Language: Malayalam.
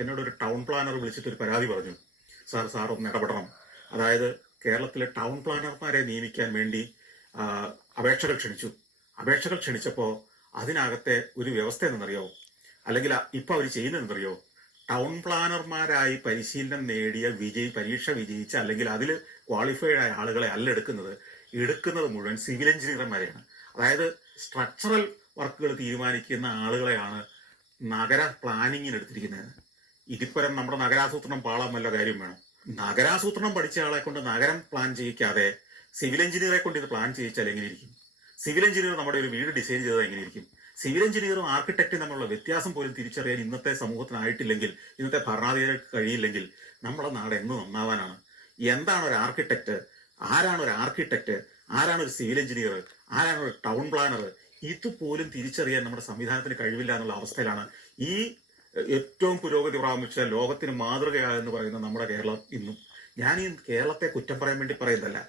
എന്നോട് ഒരു ടൗൺ പ്ലാനർ വിളിച്ചിട്ട് ഒരു പരാതി പറഞ്ഞു. സാർ ഒന്ന് ഇടപെടണം. അതായത് കേരളത്തിലെ ടൗൺ പ്ലാനർമാരെ നിയമിക്കാൻ വേണ്ടി അപേക്ഷകൾ ക്ഷണിച്ചപ്പോൾ അതിനകത്തെ ഒരു വ്യവസ്ഥ എന്തെന്നറിയോ, അല്ലെങ്കിൽ ഇപ്പൊ അവർ ചെയ്യുന്നതെന്നറിയോ, ടൗൺ പ്ലാനർമാരായി പരിശീലനം നേടിയ പരീക്ഷ വിജയിച്ച അല്ലെങ്കിൽ അതിൽ ക്വാളിഫൈഡ് ആയ ആളുകളെ അല്ല എടുക്കുന്നത് മുഴുവൻ സിവിൽ എഞ്ചിനീയർമാരെയാണ്. അതായത് സ്ട്രക്ചറൽ വർക്കുകൾ തീരുമാനിക്കുന്ന ആളുകളെയാണ് നഗര പ്ലാനിങ്ങിന് എടുത്തിരിക്കുന്നത്. ഇതിപ്പരം നമ്മുടെ നഗരാസൂത്രണം പാളാൻ വല്ല കാര്യം വേണം? നഗരാസൂത്രണം പഠിച്ച ആളെ കൊണ്ട് നഗരം പ്ലാൻ ചെയ്യിക്കാതെ സിവിൽ എഞ്ചിനീയറെ കൊണ്ട് ഇത് പ്ലാൻ ചെയ്യിച്ചാൽ എങ്ങനെയിരിക്കും? സിവിൽ എഞ്ചിനീയർ നമ്മുടെ ഒരു വീട് ഡിസൈൻ ചെയ്തത് എങ്ങനെയിരിക്കും? സിവിൽ എഞ്ചിനീയറും ആർക്കിടെക്റ്റും തമ്മിലുള്ള വ്യത്യാസം പോലും തിരിച്ചറിയാൻ ഇന്നത്തെ സമൂഹത്തിനായിട്ടില്ലെങ്കിൽ, ഇന്നത്തെ ഭരണാധികാരികൾക്ക് കഴിയില്ലെങ്കിൽ നമ്മുടെ നാട് എന്ന് നന്നാവാനാണ്? എന്താണ് ഒരു ആർക്കിടെക്റ്റ്? ആരാണ് ഒരു ആർക്കിടെക്റ്റ്? ആരാണ് ഒരു സിവിൽ എഞ്ചിനീയർ? ആരാണ് ഒരു ടൗൺ പ്ലാനർ? ഇതുപോലും തിരിച്ചറിയാൻ നമ്മുടെ സംവിധാനത്തിന് കഴിവില്ല എന്നുള്ള അവസ്ഥയിലാണ് ഈ ഏറ്റവും പുരോഗതി പ്രാപിച്ച ലോകത്തിന് മാതൃകയായെന്ന് പറയുന്ന നമ്മുടെ കേരളം ഇന്നും. ഞാൻ ഈ കേരളത്തെ കുറ്റം പറയാൻ വേണ്ടി പറയുന്നതല്ല.